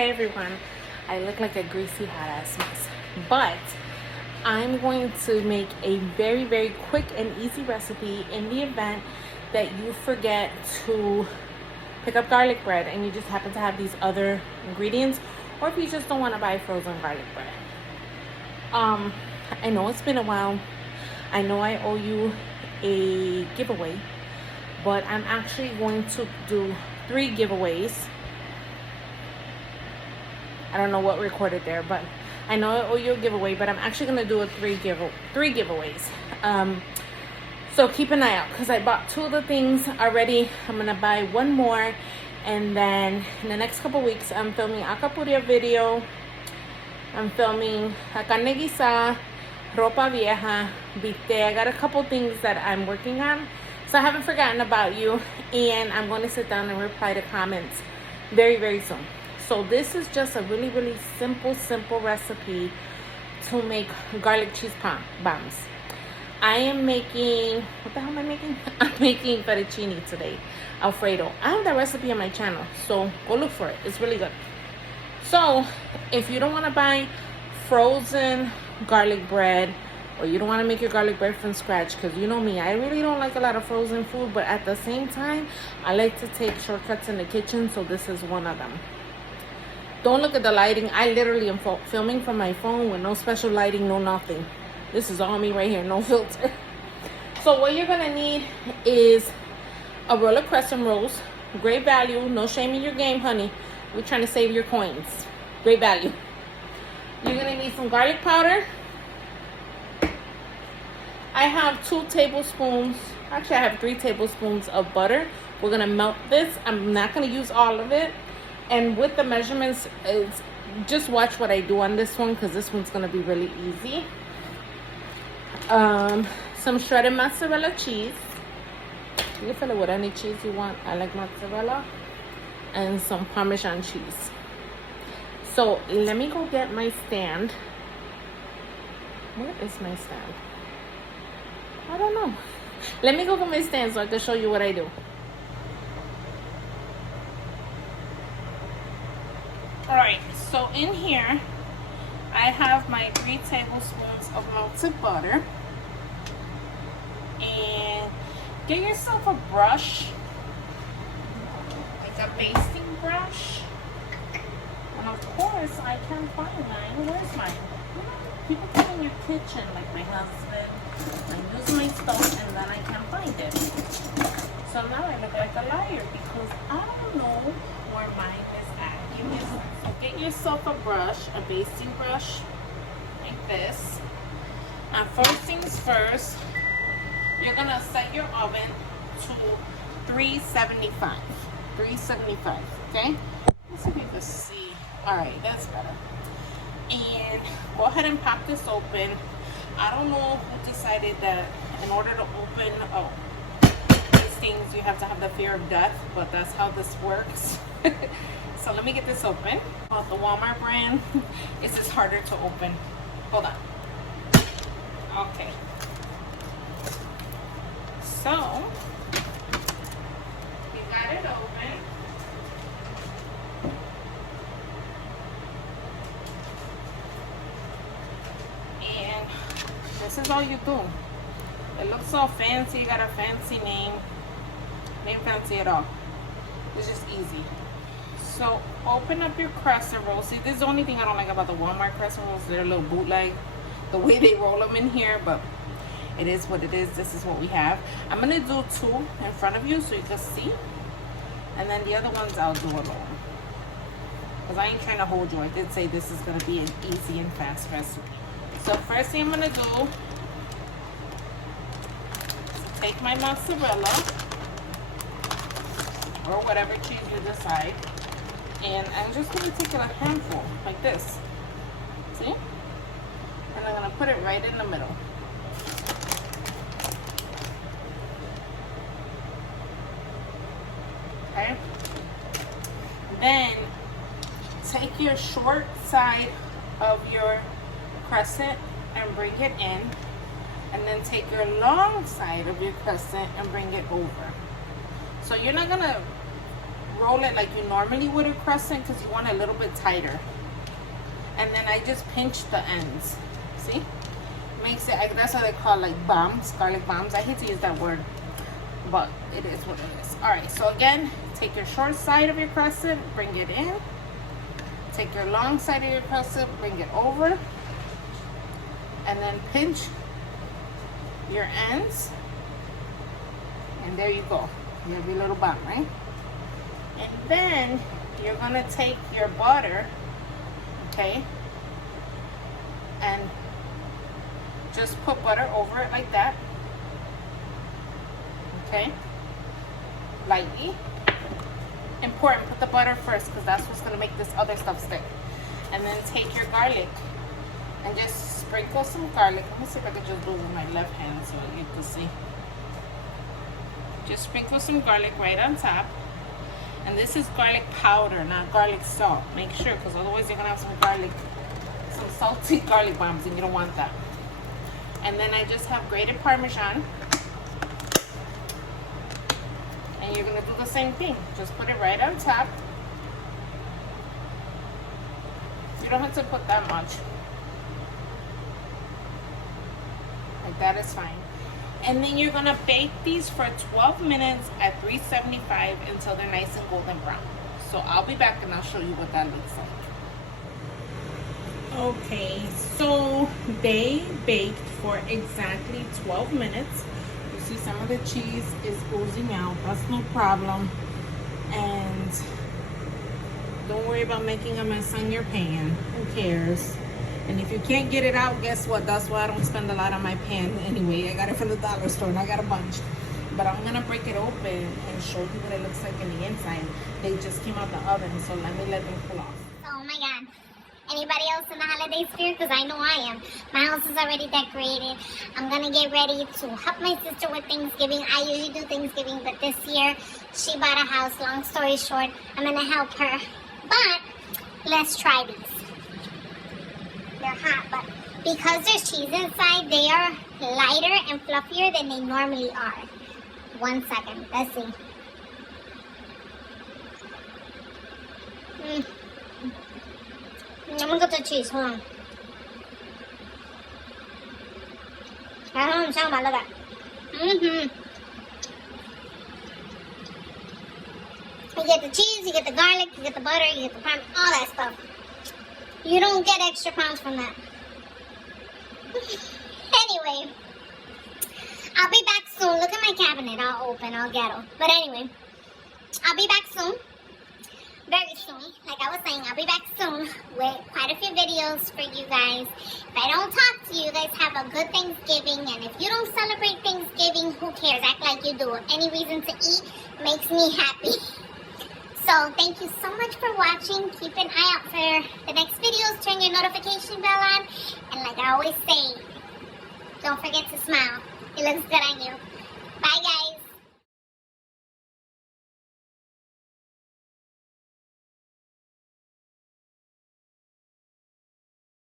Hey everyone, I look like a greasy hot ass mess, but I'm going to make a very, very quick and easy recipe in the event that you forget to pick up garlic bread and you just happen to have these other ingredients, or if you just don't want to buy frozen garlic bread. I know it's been a while. I know I owe you a giveaway, but I'm actually going to do 3 giveaways. I don't know what recorded there, but I know I owe you a giveaway, but I'm actually going to do a 3 giveaways. So keep an eye out, because I bought 2 of the things already. I'm going to buy 1 more, and then in the next couple weeks, I'm filming Acapulco video. I'm filming a carne guisada, ropa vieja, bite. I got a couple things that I'm working on, so I haven't forgotten about you, and I'm going to sit down and reply to comments very, very soon. So this is just a really, really simple recipe to make garlic cheese bombs. I am making, what the hell am I making? I'm making fettuccine today, Alfredo. I have that recipe on my channel, so go look for it. It's really good. So if you don't want to buy frozen garlic bread, or you don't want to make your garlic bread from scratch, because you know me, I really don't like a lot of frozen food, but at the same time, I like to take shortcuts in the kitchen, so this is one of them. Don't look at the lighting. I literally am filming from my phone with no special lighting, no nothing. This is all me right here, no filter. So what you're gonna need is a roll of crescent rolls. Great value, no shame in your game, honey. We're trying to save your coins. Great value. You're gonna need some garlic powder. I have 2 tablespoons, actually I have 3 tablespoons of butter. We're gonna melt this. I'm not gonna use all of it. And with the measurements, just watch what I do on this one, because this one's going to be really easy. Some shredded mozzarella cheese. You can fill it with any cheese you want. I like mozzarella. And some Parmesan cheese. So let me go get my stand. Where is my stand? I don't know. Let me go get my stand so I can show you what I do. Alright, so in here, I have my 3 tablespoons of melted butter. And get yourself a brush, like a basting brush. And of course, I can't find mine. Where's mine? People put in your kitchen, like my husband. I use my stuff and then I can't find it. So now I look like a liar because I don't know where mine is at. Get yourself a brush, a basting brush, like this. And first things first, you're gonna set your oven to 375. 375, okay? Let's see if you can see. Alright, that's better. And go ahead and pop this open. I don't know who decided that in order to open these things, you have to have the fear of death, but that's how this works. So let me get this open. The Walmart brand is just harder to open. Hold on. Okay. So you got it open. And this is all you do. It looks all fancy. You got a fancy name. Ain't fancy at all. It's just easy. So open up your crescent rolls. See, this is the only thing I don't like about the Walmart crescent rolls. They're a little bootleg, the way they roll them in here, but it is what it is. This is what we have. I'm going to do 2 in front of you so you can see. And then the other ones I'll do alone. Because I ain't trying to hold you. I did say this is going to be an easy and fast recipe. So first thing I'm going to do is take my mozzarella, or whatever cheese you decide. And I'm just going to take a handful, like this. See? And I'm going to put it right in the middle. Okay? Then, take your short side of your crescent and bring it in. And then take your long side of your crescent and bring it over. So you're not going to roll it like you normally would a crescent because you want it a little bit tighter. And then I just pinch the ends. See? Makes it, that's what they call like bombs, garlic bombs. I hate to use that word, but it is what it is. Alright, so again, take your short side of your crescent, bring it in. Take your long side of your crescent, bring it over. And then pinch your ends. And there you go. You have your little bomb, right? And then you're gonna take your butter, okay, and just put butter over it like that, okay, lightly. Important, put the butter first because that's what's gonna make this other stuff stick. And then take your garlic and just sprinkle some garlic. Let me see if I can just do it with my left hand so you can see. Just sprinkle some garlic right on top. And this is garlic powder, not garlic salt. Make sure, because otherwise you're gonna have some garlic, some salty garlic bombs, and you don't want that. And then I just have grated Parmesan. And you're gonna do the same thing. Just put it right on top. You don't have to put that much. Like that is fine. And then you're gonna bake these for 12 minutes at 375 until they're nice and golden brown. So I'll be back and I'll show you what that looks like. Okay, so they baked for exactly 12 minutes. You see some of the cheese is oozing out. That's no problem. And don't worry about making a mess on your pan. Who cares? And if you can't get it out, guess what? That's why I don't spend a lot on my pan anyway. I got it from the dollar store and I got a bunch. But I'm gonna break it open and show you what it looks like in the inside. They just came out the oven, so let them cool off. Oh my God. Anybody else in the holiday spirit? Because I know I am. My house is already decorated. I'm gonna get ready to help my sister with Thanksgiving. I usually do Thanksgiving, but this year she bought a house. Long story short, I'm gonna help her. But let's try these. They're hot, but because there's cheese inside, they are lighter and fluffier than they normally are. 1 second, let's see. I'm gonna get the cheese, hold on. I don't know what I'm talking about, look at that. You get the cheese, you get the garlic, you get the butter, you get the parm, all that stuff. You don't get extra pounds from that. Anyway, I'll be back soon. Look at my cabinet. I'll open. I'll get them. But anyway, I'll be back soon. Very soon. Like I was saying, I'll be back soon with quite a few videos for you guys. If I don't talk to you guys, have a good Thanksgiving. And if you don't celebrate Thanksgiving, who cares? Act like you do. Any reason to eat makes me happy. So thank you so much for watching. Keep an eye out for the next videos. Turn your notification bell on. And like I always say, don't forget to smile. It looks good on you. Bye guys.